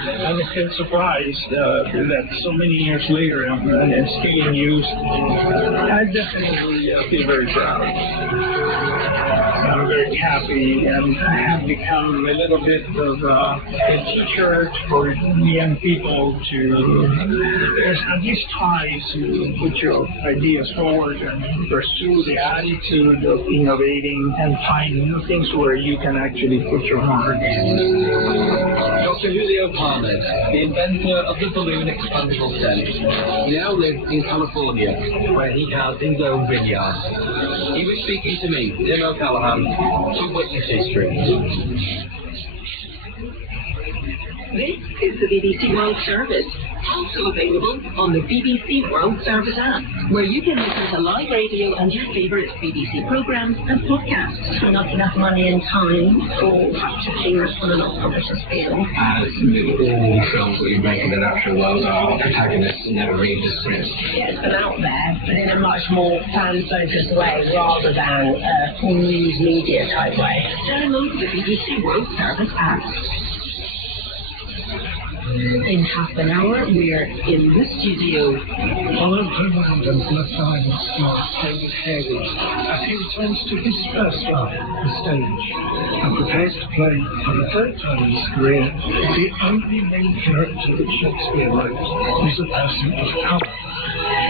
I'm still surprised that so many years later it's still in use. I definitely feel very proud. I'm very happy, and I have become a little bit of a teacher for young people to at least try to put your ideas forward and pursue the attitude of innovating and find new things where you can actually put your heart. Dr. Julio Palmer, the inventor of the balloon expandable stent, now lives in California, where he has his own vineyard. He was speaking to me, Tim O'Callaghan, to Witness History. This is the BBC World Service, also available on the BBC World Service app, where you can listen to live radio and your favourite BBC programmes and podcasts. Not enough money and time for fact-checkers on an unconscious scale. All the films that you make in the natural world are protagonists and never read the script. Yeah, it's been out there, but in a much more fan-focused way rather than a full news media type way. Download the BBC World Service app. In half an hour, we're in the studio. Although President left side of Scott played heavy, as he returns to his first love, the stage, and prepares to play for the third time in his career, the only main character that Shakespeare wrote is a person of colour.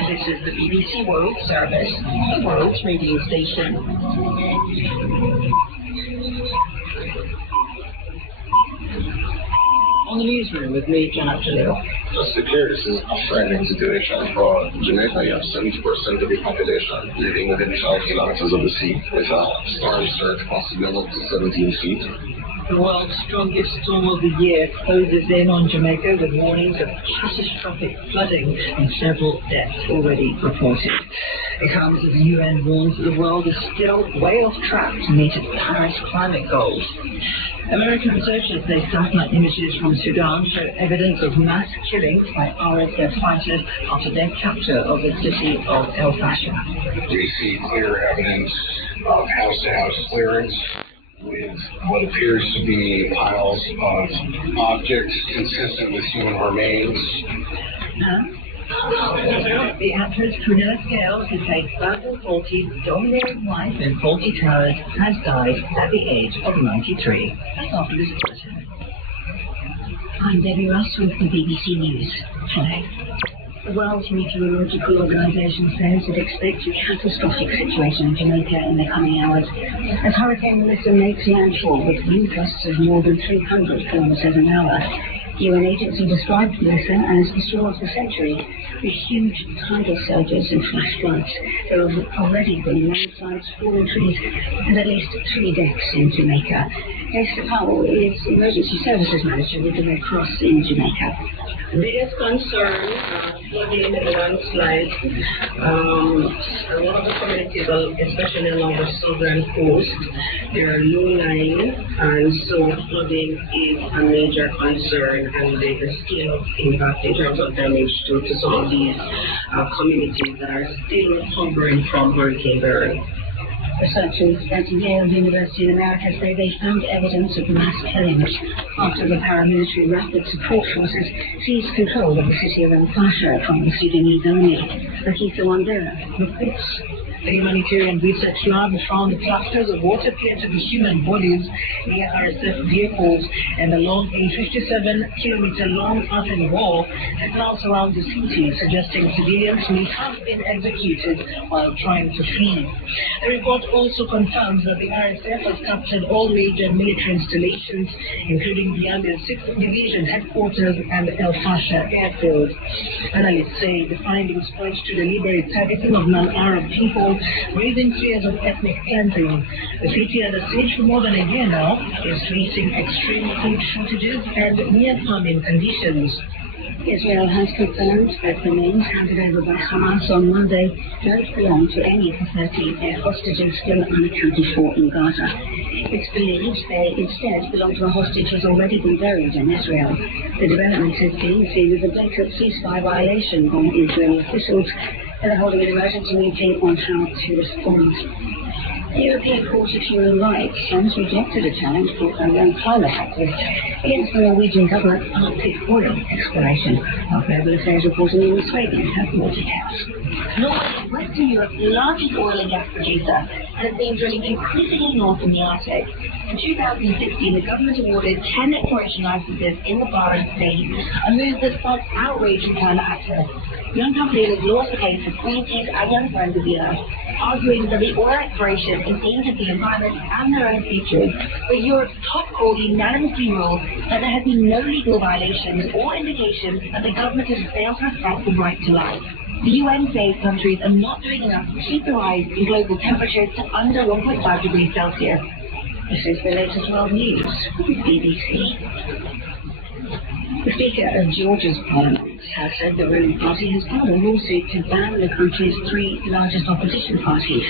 This is the BBC World Service, the world's radio station. On the newsroom with me, Janet Jalil. Just to be clear, this is a threatening situation for Jamaica. You have 70% of the population living within 5 kilometers of the sea, with a storm surge possible up to 17 feet. The world's strongest storm of the year closes in on Jamaica with warnings of catastrophic flooding and several deaths already reported. It comes as the UN warns that the world is still way off track to meet its Paris climate goals. American researchers say satellite images from Sudan show evidence of mass killings by RSF fighters after their capture of the city of El Fasher. We see clear evidence of house-to-house clearance with what appears to be piles of objects consistent with human remains. The actress Prunella Scales, who played Virgil Forty's domineering wife in Fawlty Towers, has died at the age of 93. That's after this bulletin. I'm Debbie Russ with the BBC News. Hello. The World Meteorological Organization says it expects a catastrophic situation in Jamaica in the coming hours as Hurricane Melissa makes landfall with wind gusts of more than 300 kilometers an hour. UN agency described Melissa as the storm of the century, with huge tidal surges and flash floods. There have already been landslides, fallen trees, and at least 3 deaths in Jamaica. Esther Powell is Emergency Services Manager with the Red Cross in Jamaica. The biggest concern, flooding and landslides, a lot of the communities, especially along the southern coast, there are low-lying, and so flooding is a major concern, and the scale of impact in terms of damage to some of these communities that are still recovering from Hurricane Beryl. Researchers at Yale University in America say they found evidence of mass killings after the paramilitary rapid support forces seized control of the city of El Fasher from the Sudanese army. Rakisa Wandera reports. The humanitarian research lab found clusters of water-plated human bodies near RSF vehicles and along a 57-kilometer-long earthen wall that now surrounds the city, suggesting civilians may have been executed while trying to flee. The report also confirms that the RSF has captured all major military installations, including the Army's 6th Division headquarters and El Fasher airfield. Analysts say the findings point to deliberate targeting of non-Arab people, raising fears of ethnic cleansing. The city, under siege for more than a year now, is facing extreme food shortages and near-famine conditions. Israel has confirmed that the names handed over by Hamas on Monday don't belong to any of the 13 hostages still unaccounted for in Gaza. It's believed they instead belong to a hostage who's already been buried in Israel. The development has been seen as a blatant ceasefire violation by Israeli officials, and they're holding an emergency meeting on how to respond. The European Court of Human Rights has rejected a challenge brought by young climate activists against the Norwegian government's Arctic oil exploration. Our Global Affairs reporter Neil Swagan has more details. Norway, Western Europe's largest oil and gas producer, has been drilling increasingly north in the Arctic. In 2016, the government awarded 10 exploration licenses in the Barents Sea, a move that sparked outrage from climate activists. Young companies launched the case with Greenpeace and Young Friends of the Earth, arguing that the oil exploration endangered the environment and their own futures. But Europe's top court unanimously ruled that there has been no legal violations or indications that the government has failed to respect the right to life. The UN says countries are not doing enough to keep the rise in global temperatures to under 1.5 degrees Celsius. This is the latest world news from the BBC. The Speaker of Georgia's Parliament has said the ruling party has filed a lawsuit to ban the country's three largest opposition parties.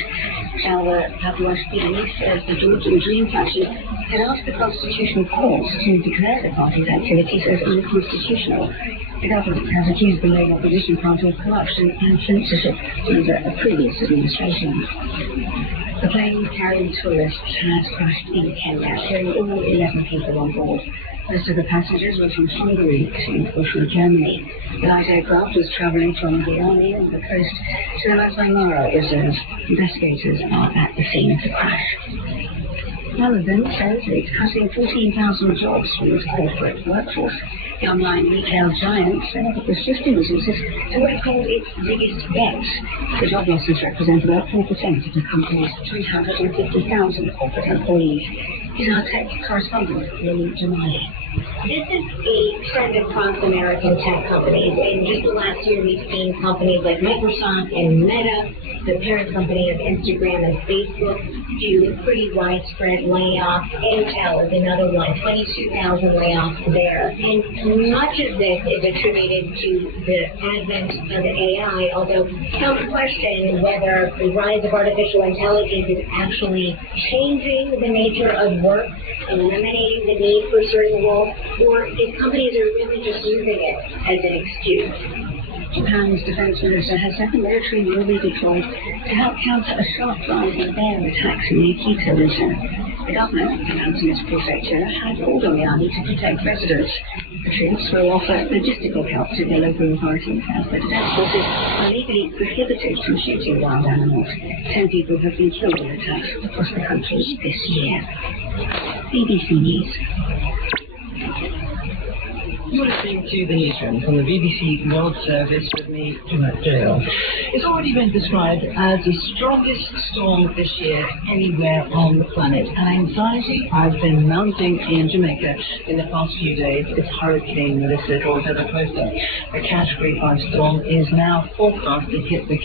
However, Papuashvili says the Georgian Dream faction had asked the Constitutional Court to declare the party's activities as unconstitutional. The government has accused the main opposition party of corruption and censorship under a previous administration. The plane carrying tourists has crashed in Kenya, killing all 11 people on board. Most of the passengers were from Hungary or from Germany. The light aircraft was travelling from Diani on the coast to the Masai Mara Reserve. Investigators are at the scene of the crash. Amazon says it's cutting 14,000 jobs from its corporate workforce. The online retail giant said it was shifting resources to what it called its biggest bets. The job losses represent about 4% of the company's 350,000 corporate employees. Here's our tech correspondent, Lily Jamali. This is a trend across American tech companies. In just the last year, we've seen companies like Microsoft and Meta, the parent company of Instagram and Facebook, do pretty widespread layoffs. Intel is another one, 22,000 layoffs there. And much of this is attributed to the advent of AI, although some question whether the rise of artificial intelligence is actually changing the nature of work, eliminating the need for certain roles, or if companies are really just using it as an excuse. Japan's defense minister has said the military will be deployed to help counter a sharp rise in bear attacks in the Akita region. The governor, the mountainous prefecture, had called on the army to protect residents. The troops will offer logistical help to the local authorities as the defense forces are legally prohibited from shooting wild animals. 10 people have been killed in attacks across the country this year. BBC News. You're listening to the Newsroom from the BBC World Service with me, Jill. It's already been described as the strongest storm this year anywhere on the planet, and anxiety has been mounting in Jamaica in the past few days as Hurricane Melissa draws ever closer. A Category 5 storm is now forecast to hit the